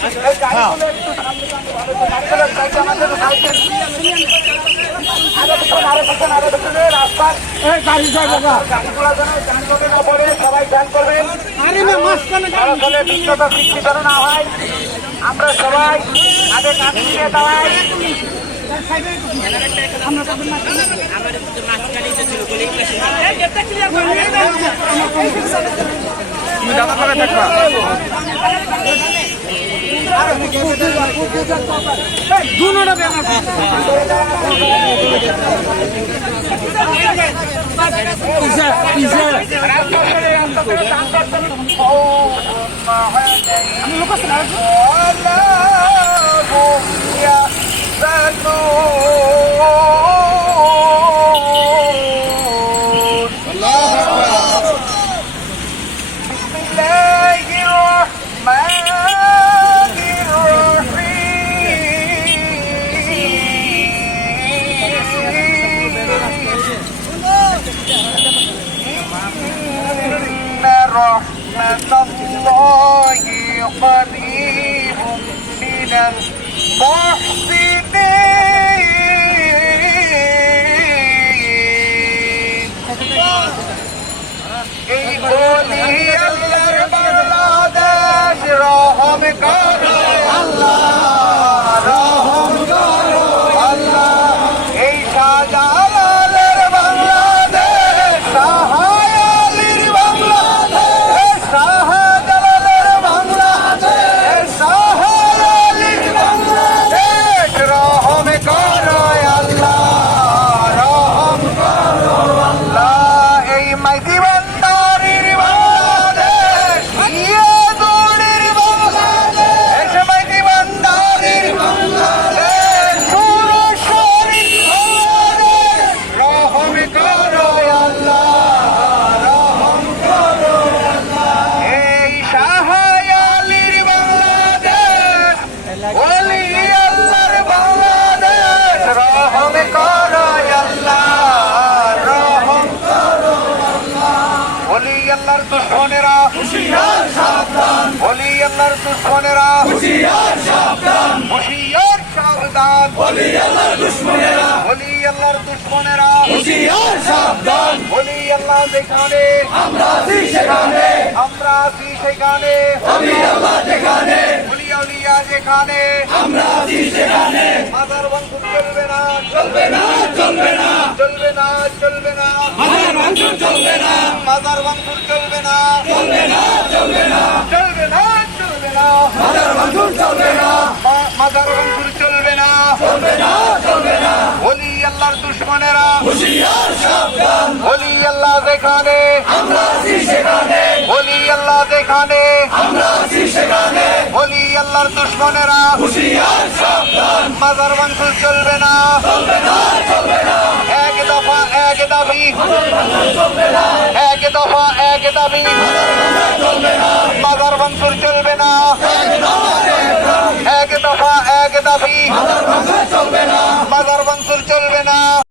সবাই ধ্যান করবেন, বিশ্বতা সৃষ্টি যেন না হয়। আমরা সবাই আগে কাজ দিয়ে দাঁড়াই। رحمة الله قريب من المحسنين এই বলি আল্লাহর বাংলাদেশ রহম করো আল্লাহ, রহম করো আল্লাহ। এই শাহজালালের বাংলাদেশ, শাহজালালের বাংলাদেশ, শাহজালালের বাংলাদেশ, শাহজালালের বাংলাদেশ রহম করো আল্লাহ, রহম করো আল্লাহ। এই মাইতি বান্দারির বাংলাদেশ, ইয়াদুরির বাংলাদেশ, মাইতি বান্দারির বাংলাদেশ, সুরশরীর বাংলাদেশ রহম করো আল্লাহ, রহম করো আল্লাহ। এই শাহজালালের বাংলাদেশ, ওলি আল্লাহর বাংলাদেশ রহম করো আল্লাহ, রহম করো আল্লাহ। ওলি আল্লাহর দুশমনেরা হুঁশিয়ার সাবধান, ওলি আল্লাহর দুশমনেরা হুঁশিয়ার সাবধান, হুঁশিয়ার সাবধান। ওলি আল্লাহর দুশমনেরা, ওলি আল্লাহর দুশমনেরা হুঁশিয়ার সাবধান। ওলি আল্লাহ যেখানে আমরা আছি সেখানে, আমরা আছি সেখানে। ওলি আল্লাহ যেখানে, ওলি আউলিয়া যেখানে আমরা আছি সেখানে। মাজার ভাঙচুর চলবে না, চলবে না, চলবে না, চলবে না, চলবে না। মাজার ভাঙচুর চলবে না, মাজার ভাঙচুর চলবে না, চলবে না, চলবে না, চলবে না, চলবে না। মাজার ভাঙচুর চলবে না, মাজার ভাঙচুর চলবে না, চলবে না, চলবে না। ওলি আল্লাহর দুশমনেরা হুঁশিয়ার সাবধান, ওলি আল্লাহ যেখানে আমরা আছি সেখানে, ওলি আল্লাহ যেখানে আমরা আছি সেখানে। ওলি আল্লাহর দুশমনেরা হুঁশিয়ার সাবধান, মাজার ভাঙচুর চলবে না, চলবে না, চলবে না। এক দফা এক দাবি, চলবে না, এক দফা এক দাবি, চলবে না। মাজার ভাঙচুর চলবে না, এক দফা এক দাবি, চলবে না। মাজার